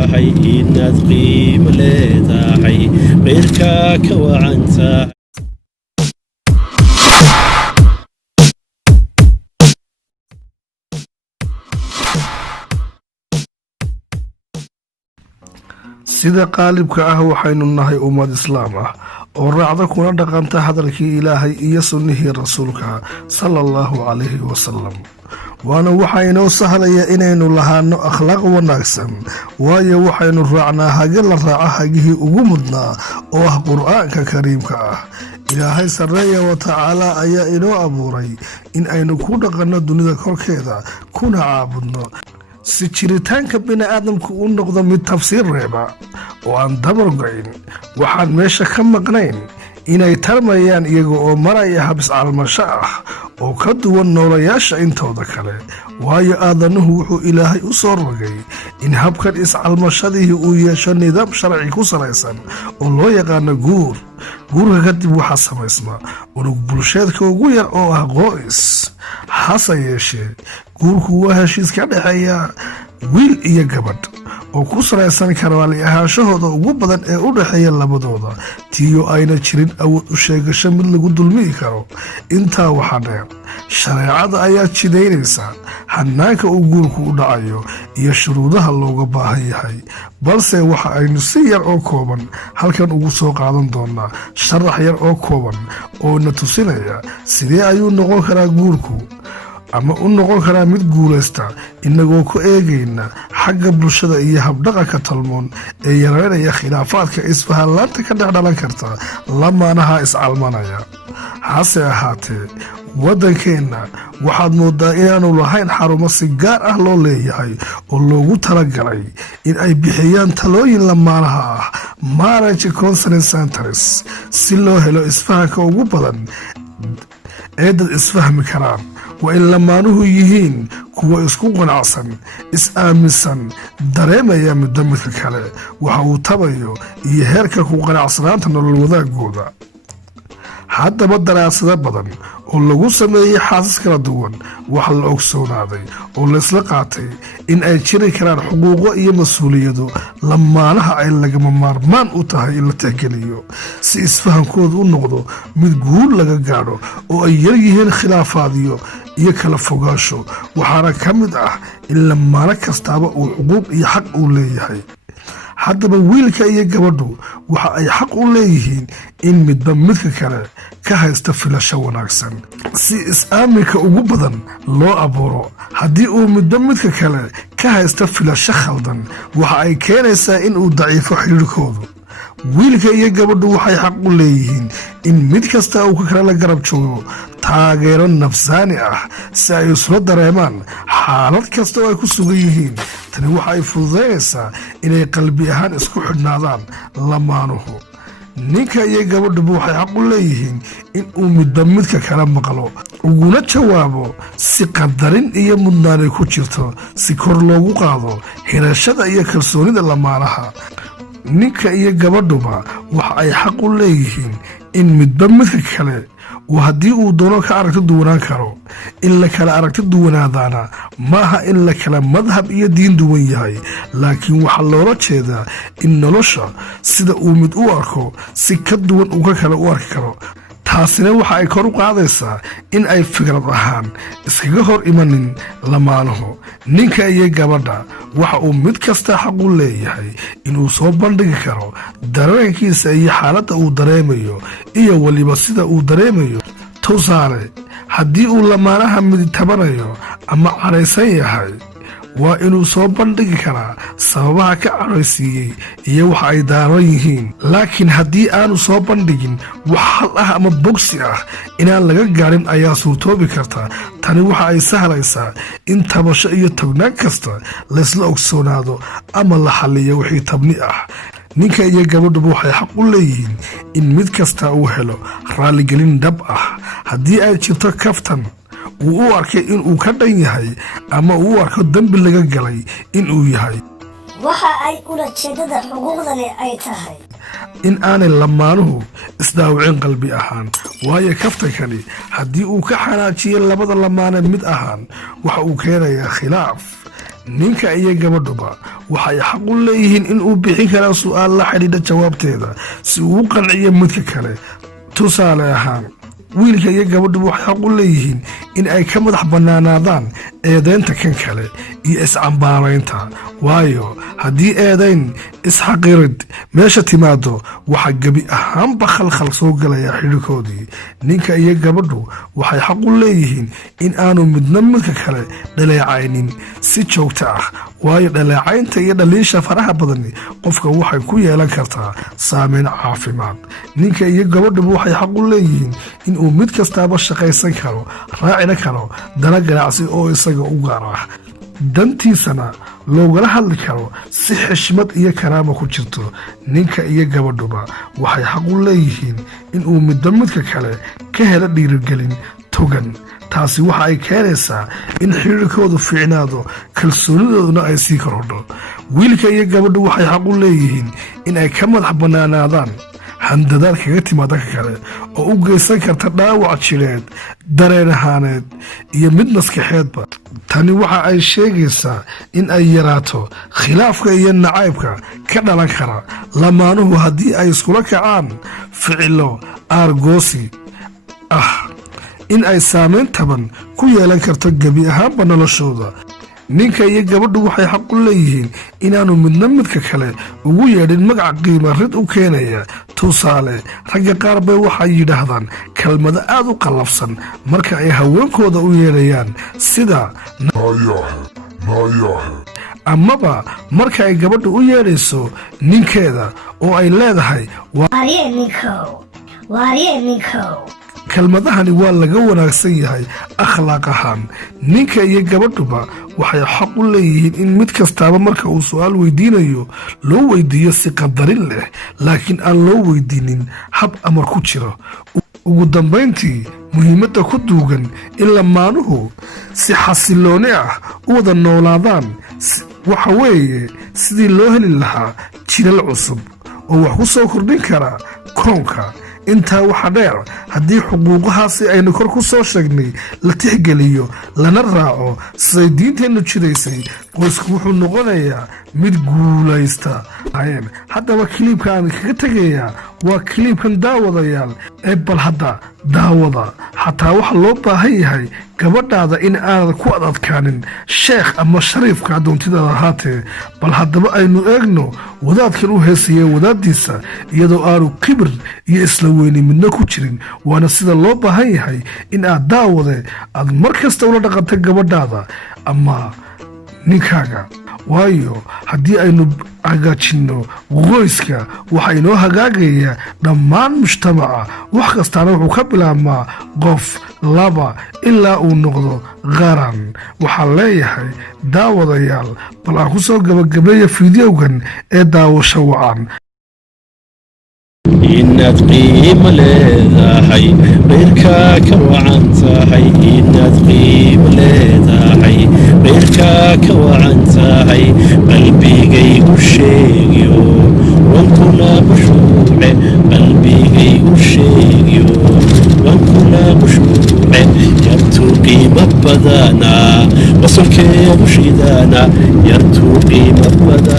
tahay inaad qiimo leedahay qeyrkaa ka wacantahay. sida qaalibka ah waxaynu nahay ummad islaam ah oo raacda kuna dhaqanta hadalkii ilaahay iyo sunnihii rasuulka sala allahu calayhi wasalam. waana waxaa inoo sahlaya inaynu lahaano akhlaaq wanaagsan, waayo waxaynu raacnaa hage la raaco hagihii ugu mudnaa oo ah qur'aanka kariimka ah. ilaahay sarreeya wa tacaala ayaa inoo abuuray in aynu ku dhaqanno dunida korkeeda kuna caabudno si jiritaanka bini'aadamku u noqdo mid tafsiir reeba oo aan dabargoyn. waxaan meesha ka maqnayn inay tarmayaan iyaga oo maraya hab iscalmasho ah oo ka duwan noolayaasha intooda kale, waayo aadanuhu wuxuu ilaahay u soo rogay in habkan iscalmashadii uu yeesho nidaam sharci ku salaysan oo loo yaqaano guur. guurka kadib waxaa samaysma unug bulsheedka ugu yar oo ah qoys. hase yeeshee guurku waa heshiis ka dhexeeya wiil iyo gabadh oo ku salaysan karaali ahaanshahooda ugu badan ee u dhexeeya labadooda, tiyo ayna jirin awood u sheegasho mid lagu dulmiyi karo. intaa waxaa dheer, shareecada ayaa jidaynaysa hanaanka uu guurku u dhacayo iyo shuruudaha looga baahan yahay, balse waxa aynu si yar oo kooban halkan ugu soo qaadan doonaa sharax yar oo kooban oo na tusinaya sidee ayuu noqon karaa guurku ama u noqon karaa mid guulaysta, inagoo ku eegayna xagga bulshada iyo habdhaqanka talmoon ee yareynaya khilaafaadka isfahanlaanta ka dhex dhalan karta lamaanaha iscalmanaya. hase ahaatee waddankeenna waxaad moodaa inaanu lahayn xarumo si gaar ah loo leeyahay oo loogu talagalay in ay bixiyaan talooyin lamaanaha ah marriage counseling centers si loo helo isfahanka ugu badan ee dad isfahmi karaan. waa in lamaanuhu yihiin kuwa isku qanacsan, is-aaminsan, dareemaya midba midka kale waxa uu tabayo iyo heerka ku qanacsanaanta nolol wadaagooda. haddaba daraasado badan oo lagu sameeyey xaasas kala duwan waxa la ogsoonaaday oo laysla qaatay in ay jiri karaan xuquuqo iyo mas-uuliyado lamaanaha ay lagama maarmaan u tahay in la tixgeliyo si isfahankooda u noqdo mid guul laga gaadho oo ay yar yihiin khilaafaadyo iyo kala fogaansho. waxaana ka mid ah in lamaano kastaaba uu xuquuq iyo xaq uu leeyahay. haddaba wiilka iyo gabadhu waxa ay xaq u leeyihiin in midba midka kale ka haysta filasho wanaagsan si is-aaminka ugu badan loo abuuro. haddii uu midba midka kale ka haysta filasho khaldan waxa ay keenaysaa in uu daciifo xidhiirhkoodu. wiilka iyo gabadhu waxay xaq u leeyihiin in mid kasta uu ka kale la garab joogo taageero nafsaani ah si ay isula dareemaan xaalad kasta oo ay ku sugan yihiin. tani waxa ay fududaynaysaa inay qalbi ahaan isku xidhnaadaan lamaanuhu. ninka iyo gabadhuba waxay xaq u leeyihiin in uu midba midka kala maqlo uguna jawaabo si qadarin iyo mudnaanay ku jirto si kor loogu qaado hirashada iyo kalsoonida lamaanaha. ninka iyo gabadhuba waxa ay xaq u leeyihiin in midba midka kale uu haddii uu doono ka aragti duwanaan karo. in la kala aragti duwanaadaana maaha in la kala madhab iyo diin duwan yahay, laakiin waxaa loola jeedaa in nolosha sida uu mid u arko si ka duwan uu ka kale u arki karo. taasina waxa ay kor u qaadaysaa in ay fikrad ahaan iskaga hor imanin lamaanuhu. ninka iyo gabadha waxa uu mid kasta xaq u leeyahay inuu soo bandhigi karo dareenkiisa iyo xaaladda uu dareemayo iyo weliba sida uu dareemayo. tusaale, haddii uu lamaanaha mid tabanayo ama cadhaysan yahay waa inuu soo bandhigi karaa sababaha ka cadhaysiiyey iyo waxa ay daaran yihiin. laakiin haddii aanu soo bandhigin wax hal ah ama bogsi ah inaan laga gaadhin ayaa suurtoobi karta. tani waxa ay sahlaysaa in tabasho iyo tognaan kasta laysla ogsoonaado ama la xalliyo wixii tabni ah. ninka iyo gabadhuba waxay xaq u leeyihiin in mid kasta uu helo raalligelin dhab ah haddii ay jirto kaftan uu u arkay inuu ka dhan yahay ama uu u arko dembi laga galay inuu yahay. waxa ay ulajeedada xuquuqdani ay tahay in aanay lamaanuhu isdaawicin qalbi ahaan, waayo kaftankani haddii uu ka xanaajiyo labada lamaane mid ahaan waxa uu keenayaa khilaaf ninka iyo gabadhuba waxay xaq u leeyihiin in uu bixin karaa su'aal la xidhiidha jawaabteeda si uu u qanciyo midka kale. tusaale ahaan, wiilka iyo gabadhuba waxay xaq u leeyihiin in ay ka madax bannaanaadaan eedaynta kan kale iyo iscambaaraynta, waayo haddii eedayn isxaqirid meesha timaado waxaa gebi ahaanba khalkhal soo gelaya xidhiirkoodii. ninka iyo gabadhu waxay xaq u leeyihiin in aanu midna midka kale dhaleecaynin si joogto ah, waayo dhaleecaynta iyo dhaliisha faraha badani qofka waxay ku yeelan kartaa saameyn caafimaad. ninka iyo gabadhuba waxay xaq u leeyihiin in uu mid kastaaba shaqaysan karo, raacina karo dana ganacsi oo isaga u gaar ah, dantiisana loogala hadli karo si xishmad iyo karaama ku jirto. ninka iyo gabadhuba waxay xaq u leeyihiin in uu midba midka kale ka helo dhiirigelin togan. taasi waxa ay keenaysaa in xiriirkoodu fiicnaado, kalsoonidooduna ay sii korodho. wiilka iyo gabadhu waxay xaq u leeyihiin in ay ka madax bannaanaadaan handadaad kaga timaada ka kale oo u geysan karta dhaawac jireed, dareen ahaaneed iyo mid maskaxeedba. tani waxa ay sheegaysaa in ay yaraato khilaafka iyo nacaybka ka dhalan kara lamaanuhu haddii ay iskula kacaan ficilo aargoosi ah in ay saameyn taban ku yeelan karto gebi ahaanba noloshooda. ninka iyo gabadhu waxay xaq u leeyihiin inaanu midna midka kale ugu yeedhin magac qiima rid u keenaya. tusaale, ragga qaar bay waxay yidhaahdaan kelmado aad u qallafsan marka ay haweenkooda u yeedhayaan, sida amaba marka ay gabadhu u yeedhayso ninkeeda oo ay leedahay kelmadahani waa laga wanaagsan yahay akhlaaq ahaan. ninka iyo gabadhuba waxay xaq u leeyihiin in mid kastaaba marka uu su'aal weydiinayo loo weydiiyo si qadarin leh, laakiin aan loo weydiinin hab amar ku jiro. ugu dambayntii, muhiimadda ku duugan in lamaanuhu si xasilooni ah u wada noolaadaan waxa weeye sidii loo heli lahaa jiral cusub oo wax ku soo kordhin kara koonka. intaa waxa dheer, haddii xuquuqahaasi aynu kor ku soo sheegnay la tixgeliyo lana raaco siday diinteennu jidaysay, qoysku wuxuu noqonayaa mid guulaysta. haddaba kiliibka aan kaga tegayaa waa kiliibkan daawadayaal ee bal hadda daawada. xataa waxa loo baahan yahay gabadhaada in aanad ku adadkaanin sheekh ama shariifka addoontidaada ahaatee. bal haddaba aynu eegno wadaadkan u heesayee wadaaddiisa iyadoo aanu kibir iyo isla weyni midna ku jirin. waana sida loo baahan yahay in aad daawade aad mar kasta ula dhaqanta gabadhaada ama ninkaaga, waayo haddii aynu hagaajinno qoyska waxaa inoo hagaagaya dhammaan mujtamaca. wax kastaana wuxuu ka bilaabmaa qof, laba, ilaa uu noqdo qaran. waxaan leeyahay daawadayaal, bal aan ku soo gabagabeeya fiidiyowgan ee daawasho wacan. inaad qiimo leedahay qayrkaa ka wacan tahay, inaad qiimo leedahay qayrkaa ka wacan tahay. qalbigaygu sheegyo wankula khushuuce, qalbigaygu sheegyo wankula khushuuce. yartuu qiimo badana wasolkeedu shidana, yartuu qiimo badana